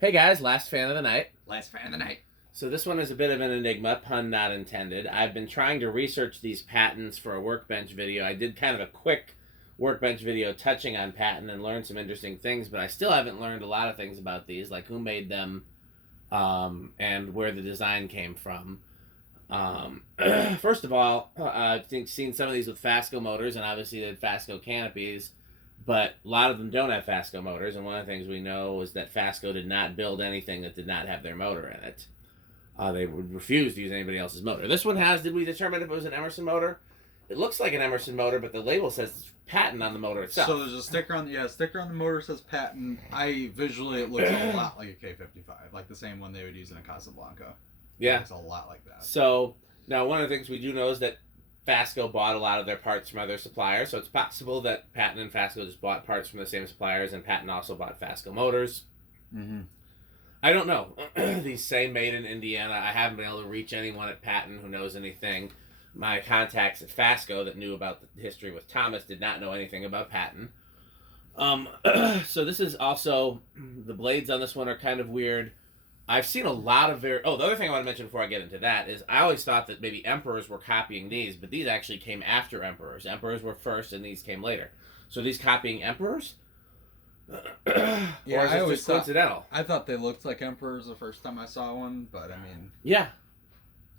Hey guys, last fan of the night. Last fan of the night. So this one is a bit of an enigma, pun not intended. I've been trying to research these patents for a workbench video. I did kind of a quick workbench video touching on Patton and learned some interesting things, but I still haven't learned a lot of things about these, like who made them, and where the design came from. First of all, I've seen some of these with Fasco motors, and obviously they had Fasco canopies, but a lot of them don't have Fasco motors, and one of the things we know is that Fasco did not build anything that did not have their motor in it. They would refuse to use anybody else's motor. This one has, did we determine if it was an Emerson motor? It looks like an Emerson motor, but the label says Patton on the motor itself. So there's a sticker on the motor says Patton. Visually it looks a lot like a K55, like the same one they would use in a Casablanca. Yeah. It looks a lot like that. So now one of the things we do know is that Fasco bought a lot of their parts from other suppliers, so it's possible that Patton and Fasco just bought parts from the same suppliers, and Patton also bought Fasco motors. Mm-hmm. I don't know. These say made in Indiana. I haven't been able to reach anyone at Patton who knows anything. My contacts at Fasco that knew about the history with Thomas did not know anything about Patton. So this is also, the blades on this one are kind of weird. I've seen a lot of the other thing I want to mention before I get into that is I always thought that maybe Emperors were copying these, but these actually came after Emperors. Emperors were first and these came later. So are these copying Emperors? Yeah, or is it just coincidental? I thought they looked like Emperors the first time I saw one, but I mean... Yeah.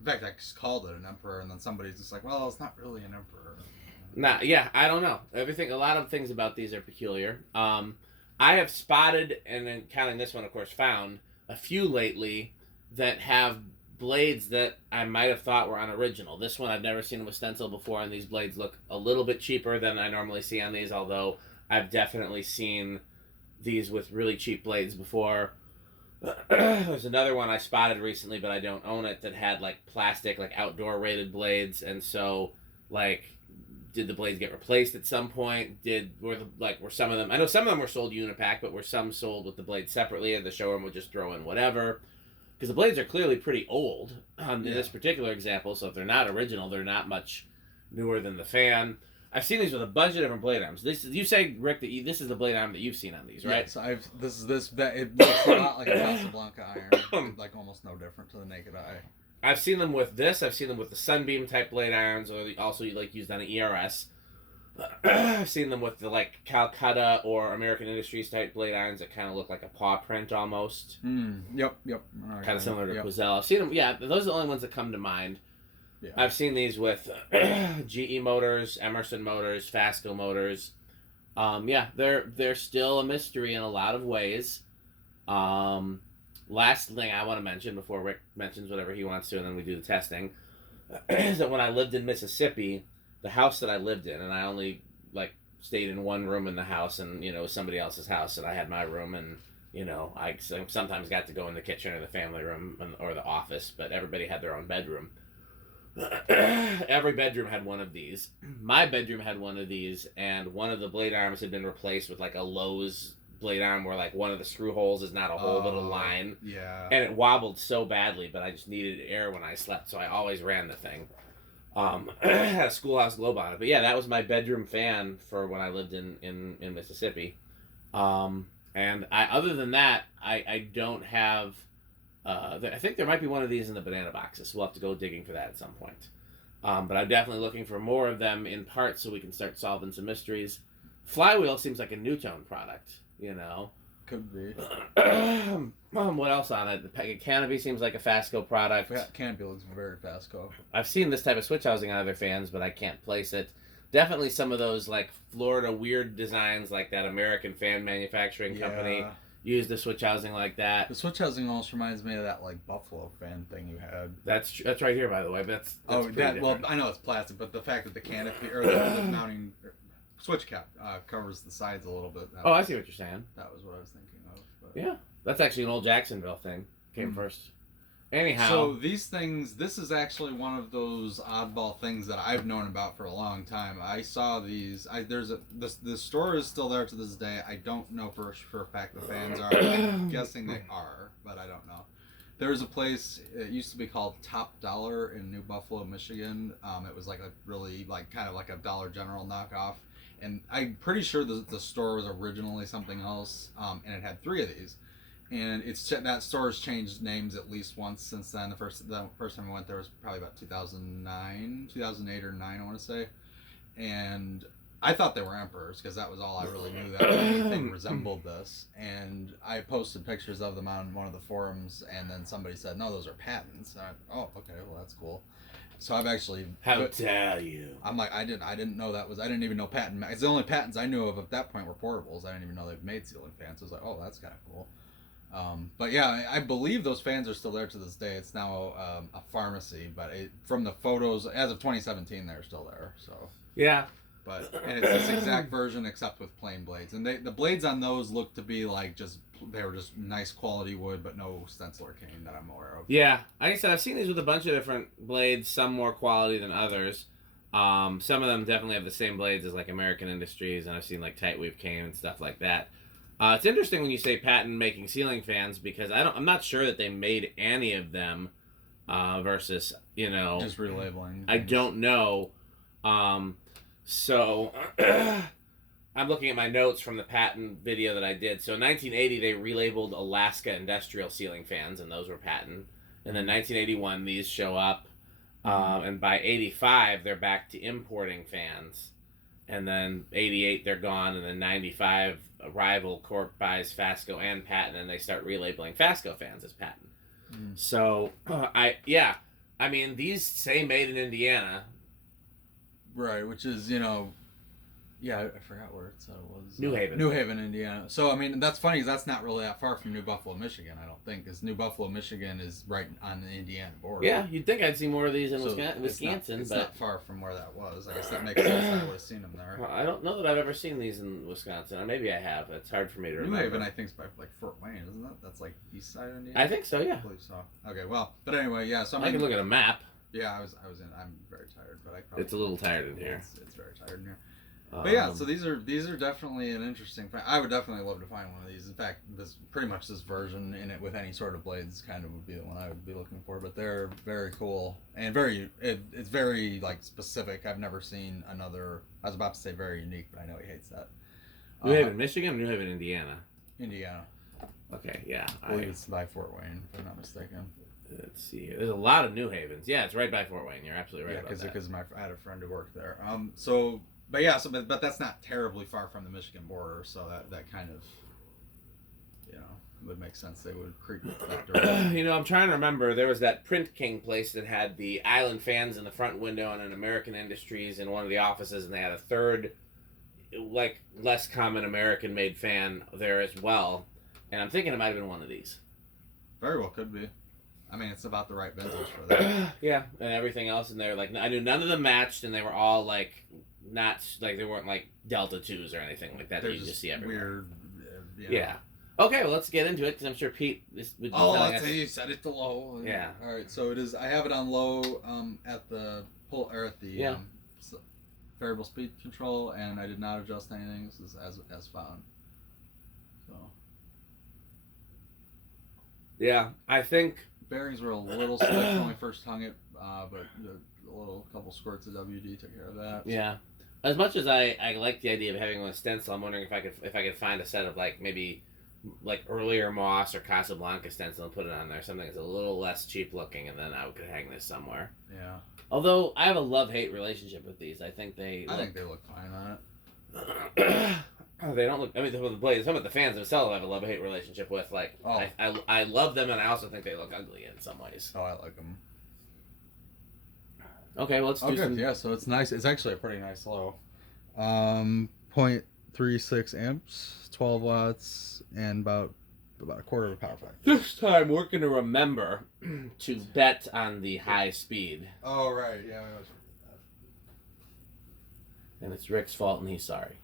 In fact, I just called it an Emperor, and then somebody's just like, well, it's not really an Emperor. Yeah, I don't know. A lot of things about these are peculiar. I have spotted, and then counting this one, of course, found a few lately that have blades that I might have thought were unoriginal. This one I've never seen with stencil before, and these blades look a little bit cheaper than I normally see on these, although I've definitely seen these with really cheap blades before. There's another one I spotted recently, but I don't own it, that had like plastic, like outdoor rated blades, and so like, did the blades get replaced at some point? Were some of them? I know some of them were sold unipack, but were some sold with the blades separately, and the showroom would just throw in whatever? Because the blades are clearly pretty old in this particular example, so if they're not original, they're not much newer than the fan. I've seen these with a bunch of different blade arms. You say, Rick, that this is the blade arm that you've seen on these, right? Yes, it looks a lot like a Casablanca iron, like almost no different to the naked eye. I've seen them with this. I've seen them with the Sunbeam type blade irons, or also like used on an ERS. I've seen them with the like Calcutta or American Industries type blade irons that kind of look like a paw print almost. Yep. Kind of similar to Quazell. I've seen them. Yeah, those are the only ones that come to mind. Yeah. I've seen these with GE motors, Emerson motors, Fasco motors. They're still a mystery in a lot of ways. Last thing I want to mention before Rick mentions whatever he wants to, and then we do the testing, is that when I lived in Mississippi, the house that I lived in, and I only like stayed in one room in the house, and it was somebody else's house, and I had my room, and I sometimes got to go in the kitchen or the family room or the office, but everybody had their own bedroom. Every bedroom had one of these. My bedroom had one of these, and one of the blade arms had been replaced with like a Lowe's blade arm where like one of the screw holes is not a hole but a line. Yeah. And it wobbled so badly, but I just needed air when I slept, so I always ran the thing. Had a schoolhouse globe on it. But yeah, that was my bedroom fan for when I lived in Mississippi. And other than that, I don't have... I think there might be one of these in the banana boxes. We'll have to go digging for that at some point. But I'm definitely looking for more of them in parts so we can start solving some mysteries. Flywheel seems like a Newtone product, Could be. What else on it? The canopy seems like a Fasco product. Yeah, canopy looks very Fasco. I've seen this type of switch housing on other fans, but I can't place it. Definitely some of those like Florida weird designs, like that American fan manufacturing company. Use the switch housing like that. The switch housing almost reminds me of that like Buffalo fan thing you had. That's right here, by the way. That's well, I know it's plastic, but the fact that the canopy or the mounting switch cap covers the sides a little bit. I see what you're saying. That was what I was thinking of. But. Yeah, that's actually an old Jacksonville thing. Came first. Anyhow, so these things, this is actually one of those oddball things that I've known about for a long time. I saw these. The store is still there to this day. I don't know for a fact the fans are. I'm guessing they are, but I don't know. There's a place. It used to be called Top Dollar in New Buffalo, Michigan. It was like a really kind of like a Dollar General knockoff, and I'm pretty sure the store was originally something else. And it had 3 of these. and that store's changed names at least once since then. The first time I went there was probably about 2009, 2008 or 9, I want to say, and I thought they were Emperors because that was all I really knew that anything resembled this. And I posted pictures of them on one of the forums, and then somebody said, "No, those are Pattons." Oh, okay, well that's cool. So I've actually. How dare you? I'm like, I didn't know that was. I didn't even know Patton. It's the only Pattons I knew of at that point were portables. I didn't even know they've made ceiling fans. So I was like, oh, that's kind of cool. But yeah, I believe those fans are still there to this day. It's now a pharmacy, but from the photos as of 2017, they're still there. So yeah. And it's this exact version except with plain blades, and the blades on those look to be like they were just nice quality wood, but no stencil or cane that I'm aware of. Yeah, like I said, I've seen these with a bunch of different blades, some more quality than others. Some of them definitely have the same blades as like American Industries, and I've seen like tight weave cane and stuff like that. It's interesting when you say Patton making ceiling fans because I'm not sure that they made any of them versus just relabeling. I don't know. So I'm looking at my notes from the Patton video that I did. So in 1980, they relabeled Alaska Industrial Ceiling Fans, and those were Patton. And then 1981, these show up. And by 85, they're back to importing fans. And then 88, they're gone. And then 95, Rival Corp buys Fasco and Patton, and they start relabeling Fasco fans as Patton. So, I mean, these say made in Indiana. Right, which is, I forgot where it said it was. New Haven. New Haven, Indiana. So, I mean, that's funny because that's not really that far from New Buffalo, Michigan, I don't think, because New Buffalo, Michigan is right on the Indiana border. Yeah, you'd think I'd see more of these in Wisconsin, it's but not far from where that was. I guess that makes sense. I would have seen them there. Well, I don't know that I've ever seen these in Wisconsin. Or maybe I have. It's hard for me to remember. New Haven, I think, is by like Fort Wayne, isn't it? That's like east side of Indiana. I think so. Yeah. I believe so. Okay, well, but anyway, yeah. So I can look at a map. Yeah, I was in. I'm very tired, but I probably. It's a little tired in here. It's very tired in here. But yeah, so these are definitely an interesting. I would definitely love to find one of these. In fact, this version in it with any sort of blades kind of would be the one I would be looking for. But they're very cool and it's very like specific. I've never seen another. I was about to say very unique, but I know he hates that. New Haven, Michigan, or New Haven, Indiana. Indiana. Okay, yeah. I believe it's by Fort Wayne, if I'm not mistaken. Let's see here. There's a lot of New Havens. Yeah, it's right by Fort Wayne. You're absolutely right. Yeah, because I had a friend who worked there. But that's not terribly far from the Michigan border, so that kind of, would make sense. They would creep that direction. I'm trying to remember. There was that Print King place that had the island fans in the front window and an American Industries in one of the offices, and they had a third, like, less common American-made fan there as well. And I'm thinking it might have been one of these. Very well could be. I mean, it's about the right vintage for that. Yeah, and everything else in there, like, I knew none of them matched, and they were all, like, not, like, they weren't, like, Delta 2s or anything like that. They're that you just see everywhere. Weird. Yeah. Okay, well, let's get into it, because I'm sure Pete would be telling us. You set it to low. Yeah. All right, so it is. I have it on low at the variable speed control, and I did not adjust anything. This is as found. So. Yeah, I think bearings were a little slick when we first hung it, but a couple squirts of WD took care of that. Yeah. As much as I like the idea of having a stencil, I'm wondering if I could find a set of maybe earlier Moss or Casablanca stencil and put it on there, something that's a little less cheap looking, and then I could hang this somewhere. Yeah. Although I have a love-hate relationship with these. I think they look fine on it. They don't look. I mean, the blades. Some of the fans themselves I have a love-hate relationship with. I love them, and I also think they look ugly in some ways. Oh, I like them. Okay, well, let's do some. Yeah, so it's nice. It's actually a pretty nice low. 0.36 amps, 12 watts, and about a quarter of a power factor. This time we're going to remember to bet on the high speed. Oh, right. Yeah. And it's Rick's fault, and he's sorry.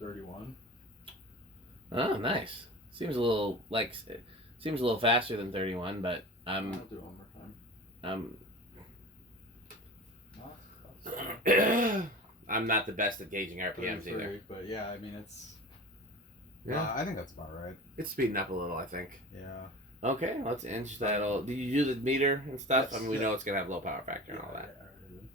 $31. Oh, nice. Seems a little faster than 31, but I'll do it one more time. I'm not the best at gauging RPMs either. But yeah, I mean it's. Yeah, I think that's about right. It's speeding up a little, I think. Yeah. Okay, let's inch that. Did you do the meter and stuff? Yes, I mean, we yeah. know it's gonna have low power factor and all that. I already did.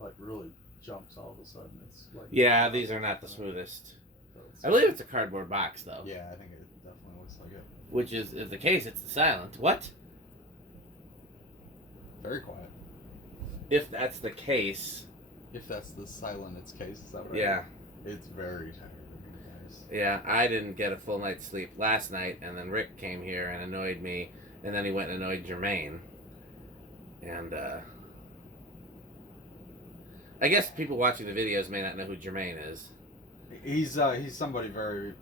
Like really jumps all of a sudden. It's like Yeah, these are not the smoothest. I believe it's a cardboard box, though. Yeah, I think it definitely looks like it. Which is, if the case, it's the silent. What? Very quiet. If that's the case. If that's the silent its case, is that right? Yeah. It's very tired of me, guys. Yeah, I didn't get a full night's sleep last night, and then Rick came here and annoyed me, and then he went and annoyed Jermaine. And, I guess people watching the videos may not know who Jermaine is. He's somebody very,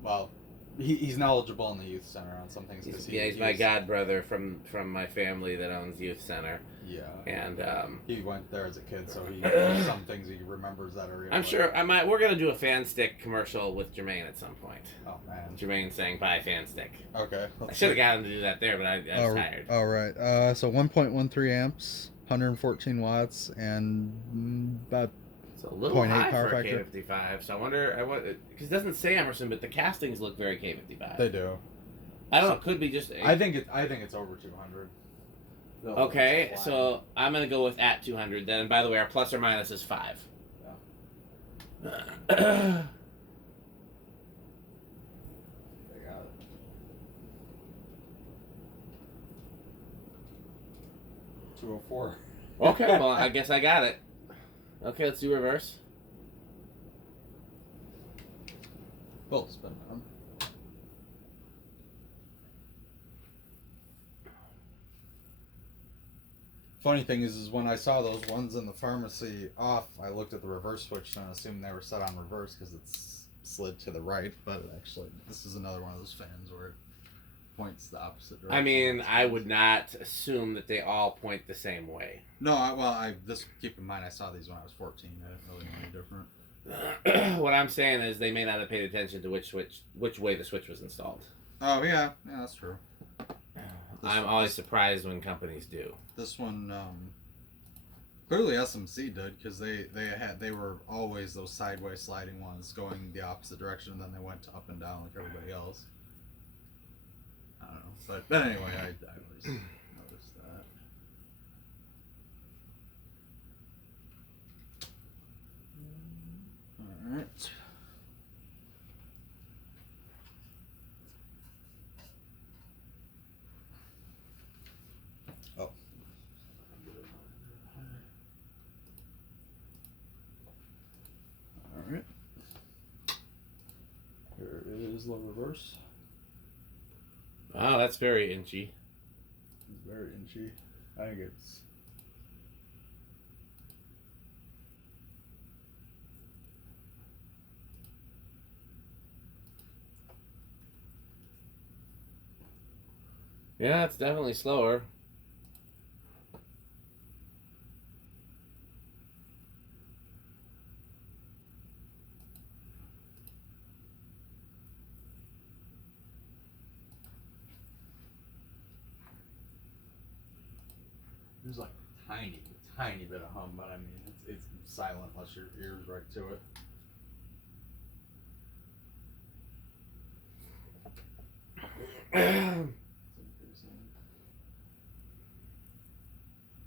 well, he's knowledgeable in the youth center on some things. He's my god brother from my family that owns youth center. Yeah. And he went there as a kid, so he there's some things he remembers that are. I'm sure we're gonna do a fan stick commercial with Jermaine at some point. Oh man. Jermaine saying bye fan stick. Okay. I should have got him to do that there, but I was tired. All right. So 1.13 amps, 114 watts, and about It's a little 0.8 high power for a factor. K55. So I wonder, because it doesn't say Emerson, but the castings look very K55. They do. I don't know. Could be just. I think it's over 200. Okay, so I'm gonna go with at 200 then. And by the way, our plus or minus is 5. Yeah. Yeah. They got it. $204. Okay, well I guess I got it. Okay, let's do reverse. Well, spin them. Funny thing is when I saw those ones in the pharmacy off, I looked at the reverse switch and assumed they were set on reverse because it's slid to the right. But actually, this is another one of those fans where it points the opposite direction. I mean, I would not assume that they all point the same way. No, I just keep in mind I saw these when I was 14. I didn't really know any different. What I'm saying is they may not have paid attention to which way the switch was installed. Oh yeah, that's true. I'm always surprised when companies do. This one, clearly SMC did because they were always those sideways sliding ones going the opposite direction, and then they went to up and down like everybody else. I don't know, but anyway, I always noticed that. All right. Alright. Here is the reverse. Oh, that's very inchy. It's very inchy. I think it's. Yeah, it's definitely slower. There's like tiny bit of hum, but I mean it's silent unless your ear's right to it.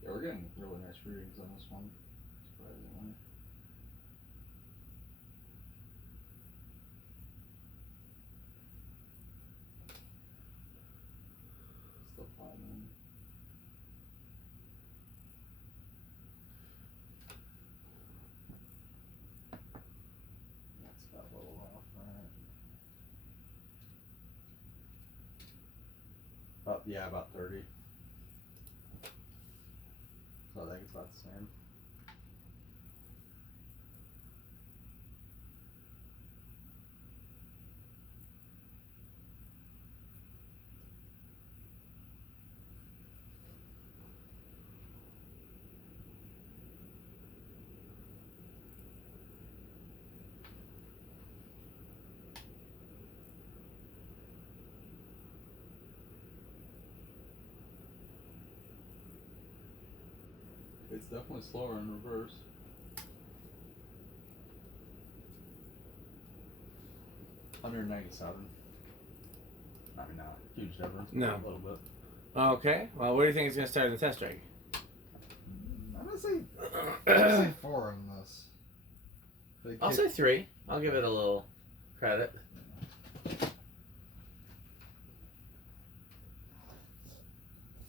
Yeah, we're getting really nice readings on this one, surprisingly. Still fine. That's got a little off, right? About 30. So I think it's about the same. definitely slower in reverse. $197. I mean, not a huge difference. No. A little bit. Okay. Well, what do you think is going to start in the test drag? I'm gonna say 4 on this. I'll say 3. I'll give it a little credit.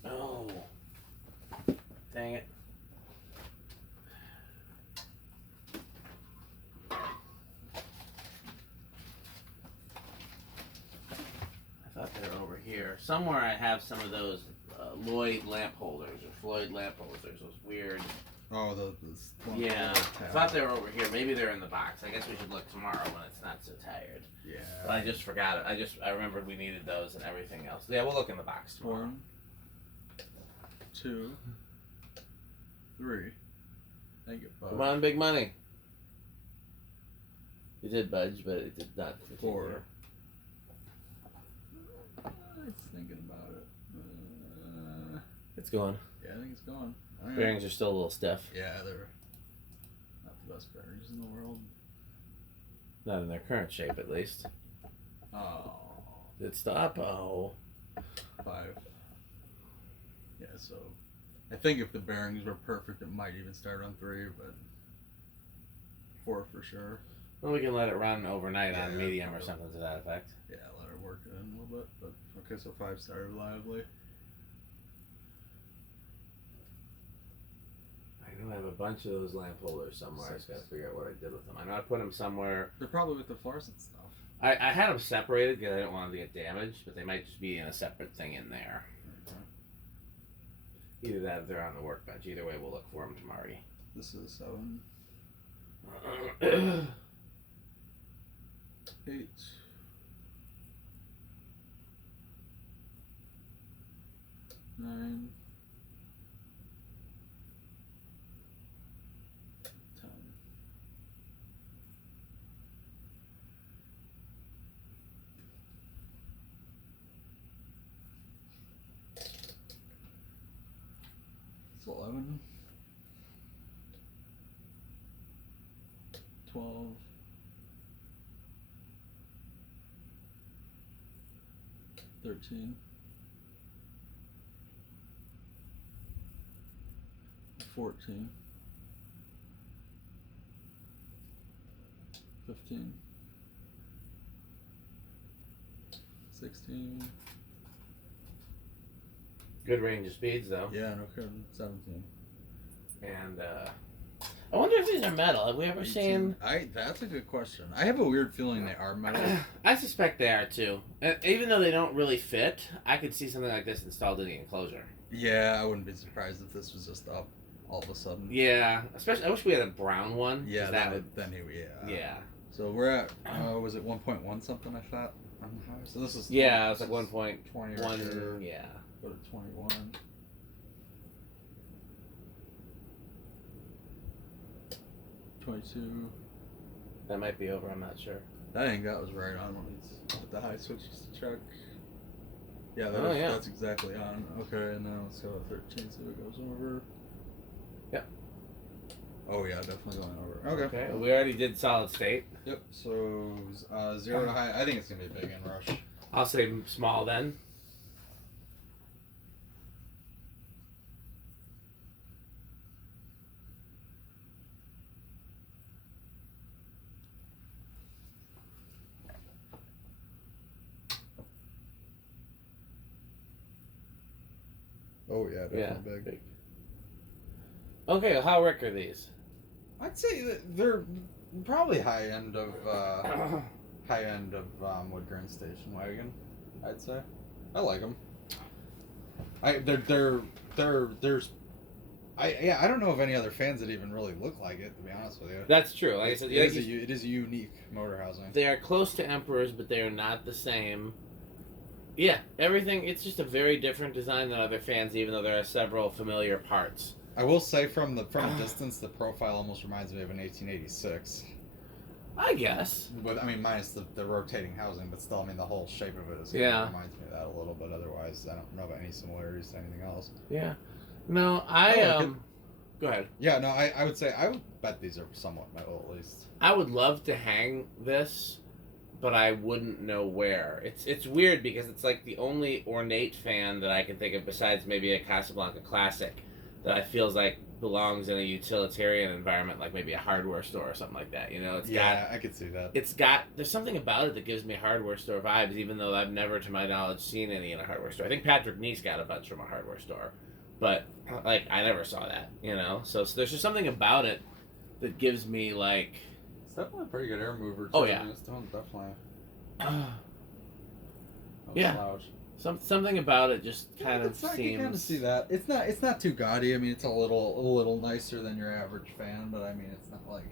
Oh. Dang it. I thought they were over here. Somewhere I have some of those Lloyd lamp holders or Floyd lamp holders. Those weird. Oh, the Yeah, I thought they were over here. Maybe they're in the box. I guess we should look tomorrow when it's not so tired. Yeah. But I just forgot it. I remembered we needed those and everything else. Yeah, we'll look in the box tomorrow. 1, 2, 3. Thank you, Bud. Come on, big money. It did budge, but it did not. 4. It's thinking about it. It's going. Yeah, I think it's going. Right. Bearings are still a little stiff. Yeah, they're not the best bearings in the world. Not in their current shape, at least. Oh. Did it stop? Oh. 5. Yeah, so I think if the bearings were perfect, it might even start on 3, but 4 for sure. Well, we can let it run overnight on Yeah, medium or probably. something to that effect. Yeah, let it work in a little bit. But okay, so 5 started reliably. I know I have a bunch of those lamp holders somewhere. I just gotta figure out what I did with them. I know I put them somewhere. They're probably with the fluorescent stuff. I had them separated because I didn't want them to get damaged, but they might just be in a separate thing in there. Either that or they're on the workbench. Either way, we'll look for them tomorrow. This is 7, 8. 9, 10. It's 11. 12. 13. 14. 15. 16. Good range of speeds, though. Yeah, no kidding. 17. And I wonder if these are metal. Have we ever 18. seen? That's a good question. I have a weird feeling they are metal. I suspect they are too. And even though they don't really fit, I could see something like this installed in the enclosure. Yeah, I wouldn't be surprised if this was just up all of a sudden. Yeah, especially I wish we had a brown one. 'Cause Yeah, that would. yeah. Yeah. So we're at was it 1.1 something? I thought on the high. So this is Yeah, it's like 1.1. 20 right here. Yeah. Go to 21. 22. That might be over. I'm not sure. I think that was right on when it's at the high switches to check. Yeah, yeah. that's exactly on. Okay, and now let's go to 13 so it goes over. Yep. Oh yeah, definitely going over. Okay. We already did solid state. Yep. So 0 to high. I think it's gonna be a big inrush. I'll say small then. Oh yeah, definitely big. Okay, how Rick are these? I'd say that they're probably high end of wood grain station wagon. I'd say I like them. I don't know of any other fans that even really look like it, to be honest with you. That's true. Like I said, it is a unique motor housing. They are close to Emperors, but they are not the same. Yeah, everything. It's just a very different design than other fans, even though there are several familiar parts. I will say from a distance, the profile almost reminds me of an 1886. I guess. But I mean, minus the rotating housing, but still, I mean, the whole shape of it is reminds me of that a little bit. Otherwise, I don't know of any similarities to anything else. Yeah. No, Go ahead. Yeah, no, I would say I would bet these are somewhat metal at least. I would love to hang this, but I wouldn't know where. It's weird because it's like the only ornate fan that I can think of besides maybe a Casablanca Classic that I feels like belongs in a utilitarian environment, like maybe a hardware store or something like that. You know, I could see that. there's something about it that gives me hardware store vibes, even though I've never, to my knowledge, seen any in a hardware store. I think Patrick Neese got a bunch from a hardware store, but like I never saw that. You know, so there's just something about it that gives me like. It's definitely a pretty good air mover, too. Oh, yeah. It's definitely. Yeah. Slouch. Something about it just kind of I seems. can kind of see that. It's not too gaudy. I mean, it's a little nicer than your average fan, but I mean, it's not like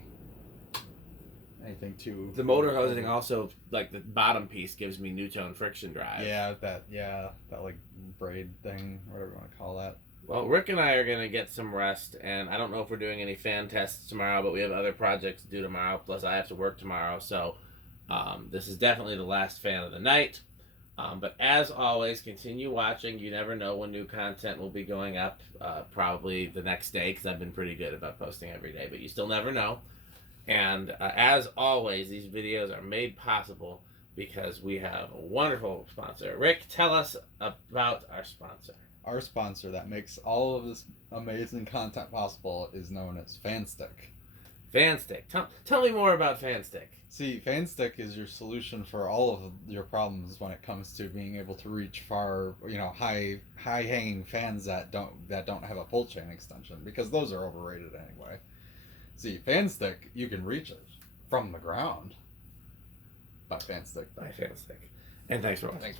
anything too. The motor hosing also, like the bottom piece, gives me Newtone friction drive. that like braid thing, whatever you want to call that. Well, Rick and I are gonna get some rest, and I don't know if we're doing any fan tests tomorrow, but we have other projects to do tomorrow. Plus, I have to work tomorrow, so this is definitely the last fan of the night. But as always, continue watching. You never know when new content will be going up. Probably the next day, because I've been pretty good about posting every day, but you still never know. And as always, these videos are made possible because we have a wonderful sponsor. Rick, tell us about our sponsor. Our sponsor that makes all of this amazing content possible is known as FanStick. FanStick. Tell me more about FanStick. See, FanStick is your solution for all of your problems when it comes to being able to reach far, high hanging fans that don't have a pull chain extension, because those are overrated anyway. See, FanStick, you can reach it from the ground by FanStick. By FanStick. And thanks for watching.